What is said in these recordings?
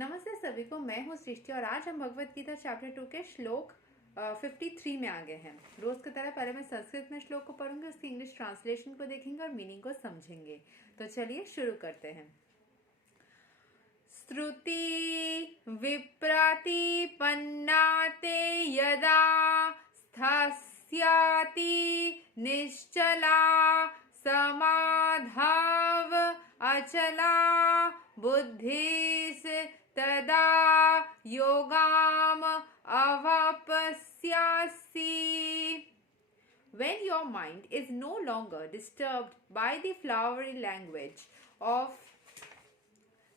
नमस्ते सभी को, मैं हूँ सृष्टि और आज हम भगवत गीता चैप्टर 2 के श्लोक 53 में आ गए हैं। रोज की तरह पहले मैं संस्कृत में श्लोक को पढ़ूंगी, उसकी इंग्लिश ट्रांसलेशन को देखेंगे और मीनिंग को समझेंगे। तो चलिए शुरू करते हैं। श्रुति विप्रातिपन्नाते यदा स्थास्याति निश्चला समाधाव अचला बुद्धिस तदा योगाम अवापस्यासि. When your mind is no longer disturbed by the flowery language of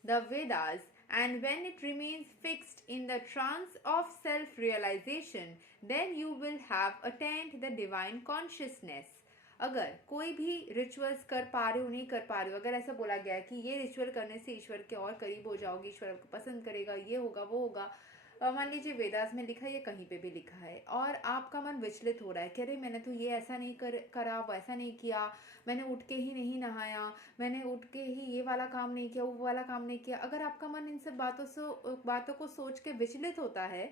the Vedas, and when it remains fixed in the trance of self-realization, then you will have attained the divine consciousness. अगर कोई भी rituals कर पा रहे हो नहीं कर पा रहे हो, अगर ऐसा बोला गया है कि ये रिचुअल करने से ईश्वर के और करीब हो जाओगे, ईश्वर आपको पसंद करेगा, ये होगा वो होगा, मान लीजिए वेदास में लिखा है या कहीं पे भी लिखा है, और आपका मन विचलित हो रहा है कि अरे मैंने तो ये ऐसा नहीं करा, वैसा नहीं किया, मैंने उठ के ही नहीं नहाया, मैंने उठ के ही ये वाला काम नहीं किया, वो वाला काम नहीं किया। अगर आपका मन इन सब बातों को सोच के विचलित होता है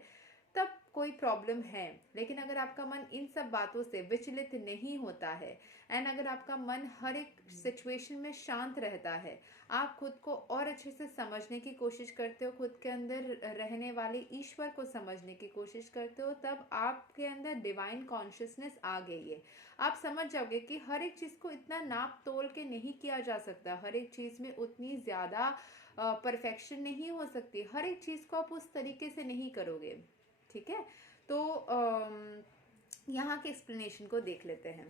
तब कोई प्रॉब्लम है। लेकिन अगर आपका मन इन सब बातों से विचलित नहीं होता है एंड अगर आपका मन हर एक सिचुएशन में शांत रहता है, आप खुद को और अच्छे से समझने की कोशिश करते हो, खुद के अंदर रहने वाले ईश्वर को समझने की कोशिश करते हो, तब आपके अंदर डिवाइन कॉन्शियसनेस आ गई है। आप समझ जाओगे कि हर एक चीज़ को इतना नाप तोल के नहीं किया जा सकता, हर एक चीज़ में उतनी ज़्यादा परफेक्शन नहीं हो सकती, हर एक चीज़ को आप उस तरीके से नहीं करोगे। ठीक है, तो यहाँ के एक्सप्लेनेशन को देख लेते हैं।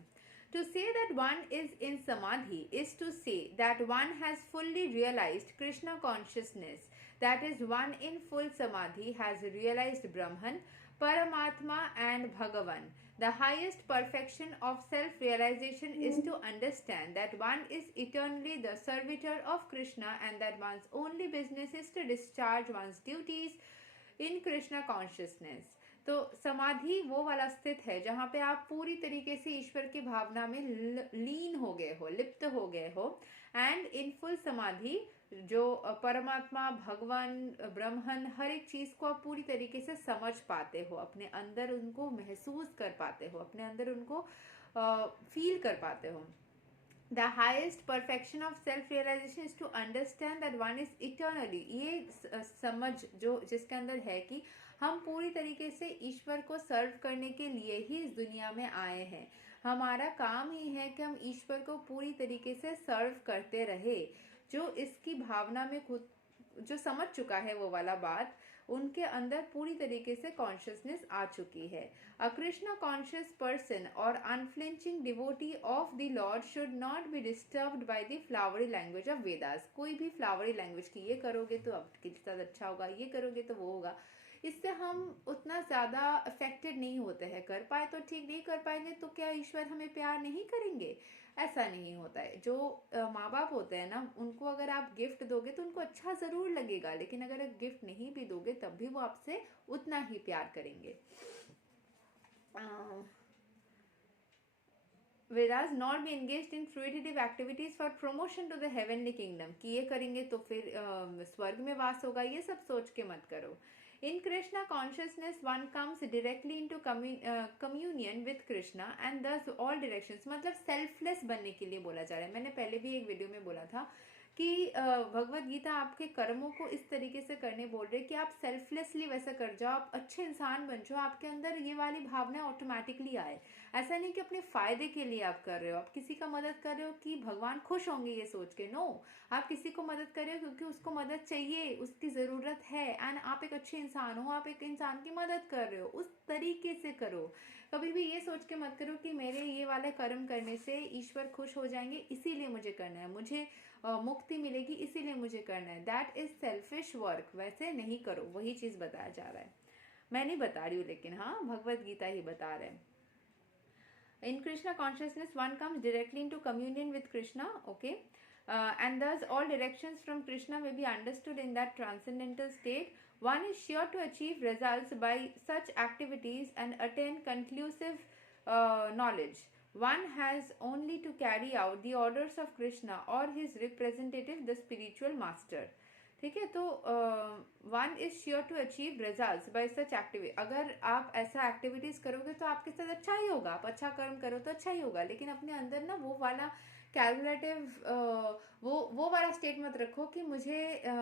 To say that one is in samadhi is to say that one has fully realized Krishna consciousness. That is, one in full samadhi has realized Brahman, Paramatma and Bhagavan. The highest perfection of self-realization is to understand that one is eternally the servitor of Krishna and that one's only business is to discharge one's duties in Krishna consciousness. तो समाधि वो वाला स्थित है जहाँ पे आप पूरी तरीके से ईश्वर की भावना में लीन हो गए हो, लिप्त हो गए हो। एंड इन फुल समाधि जो परमात्मा, भगवान, ब्रह्मन, हर एक चीज़ को आप पूरी तरीके से समझ पाते हो, अपने अंदर उनको महसूस कर पाते हो, अपने अंदर उनको फील कर पाते हो। The highest perfection of self-realization is to understand that one is eternally. ये समझ जो जिसके अंदर है कि हम पूरी तरीके से ईश्वर को सर्व करने के लिए ही इस दुनिया में आए हैं। हमारा काम ही है कि हम ईश्वर को पूरी तरीके से सर्व करते रहे। जो इसकी भावना में खुद जो समझ चुका है वो वाला बात, उनके अंदर पूरी तरीके से कॉन्शियसनेस आ चुकी है। अ कृष्णा कॉन्शियस पर्सन और unflinching devotee of the Lord should not be disturbed by the flowery language of Vedas. कोई भी फ्लावरी लैंग्वेज की ये करोगे तो आपके साथ अच्छा होगा, ये करोगे तो वो होगा, इससे हम उतना ज़्यादा अफेक्टेड नहीं होते हैं। कर पाए तो ठीक, नहीं कर पाएंगे तो क्या ईश्वर हमें प्यार नहीं करेंगे? ऐसा नहीं होता है। जो माँ बाप होते हैं ना, उनको अगर आप गिफ्ट दोगे तो उनको अच्छा ज़रूर लगेगा, लेकिन अगर गिफ्ट नहीं भी दोगे तब भी वो आपसे उतना ही प्यार करेंगे। Whereas not be engaged in fruitive activities for promotion to the heavenly kingdom, कि ये करेंगे तो फिर स्वर्ग में वास होगा, ये सब सोच के मत करो। In Krishna consciousness, one comes directly into communion with Krishna and thus all directions, मतलब selfless बनने के लिए बोला जा रहा है। मैंने पहले भी एक वीडियो में बोला था कि भगवत गीता आपके कर्मों को इस तरीके से करने बोल रहे कि आप सेल्फलेसली वैसा कर जाओ, आप अच्छे इंसान बन जाओ, आपके अंदर ये वाली भावना ऑटोमेटिकली आए। ऐसा नहीं कि अपने फायदे के लिए आप कर रहे हो, आप किसी का मदद कर रहे हो कि भगवान खुश होंगे ये सोच के। नो, आप किसी को मदद कर रहे हो क्योंकि उसको मदद चाहिए, उसकी ज़रूरत है, एंड आप एक अच्छे इंसान हो, आप एक इंसान की मदद कर रहे हो, उस तरीके से करो। कभी भी ये सोच के मत करो कि मेरे ये वाले कर्म करने से ईश्वर खुश हो जाएंगे इसीलिए मुझे करना है, मुझे मुक्ति मिलेगी इसीलिए मुझे करना है। That is selfish work. वैसे नहीं करो, वही चीज़ बताया जा रहा है। मैं नहीं बता रही हूँ, लेकिन हाँ भगवत गीता ही बता रहे हैं। In Krishna consciousness, one comes directly into communion with Krishna, okay? And thus all directions from Krishna may be understood in that transcendental state. One is sure to achieve results by such activities and attain conclusive knowledge. One has only to carry out the orders of Krishna or his representative, the spiritual master. ठीक है, तो one is sure to achieve results by such activity. अगर आप ऐसा activities करोगे तो आपके साथ अच्छा ही होगा, आप अच्छा कर्म करो तो अच्छा ही होगा, लेकिन अपने अंदर ना वो वाला कैलकुलेटिव वो वाला स्टेट मत रखो कि मुझे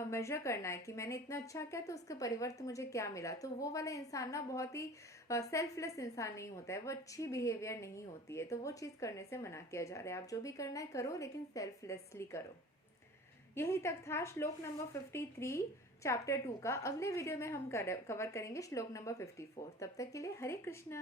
मेजर करना है कि मैंने इतना अच्छा किया तो उसके परिवर्तन मुझे क्या मिला। तो वो वाला इंसान ना बहुत ही सेल्फलेस इंसान नहीं होता है, वो अच्छी बिहेवियर नहीं होती है, तो वो चीज़ करने से मना किया जा रहा है। आप जो भी करना है करो, लेकिन सेल्फलेसली करो। यही तक था श्लोक नंबर 53 चैप्टर 2 का। अगले वीडियो में हम कवर करेंगे श्लोक नंबर 54। तब तक के लिए हरे कृष्णा।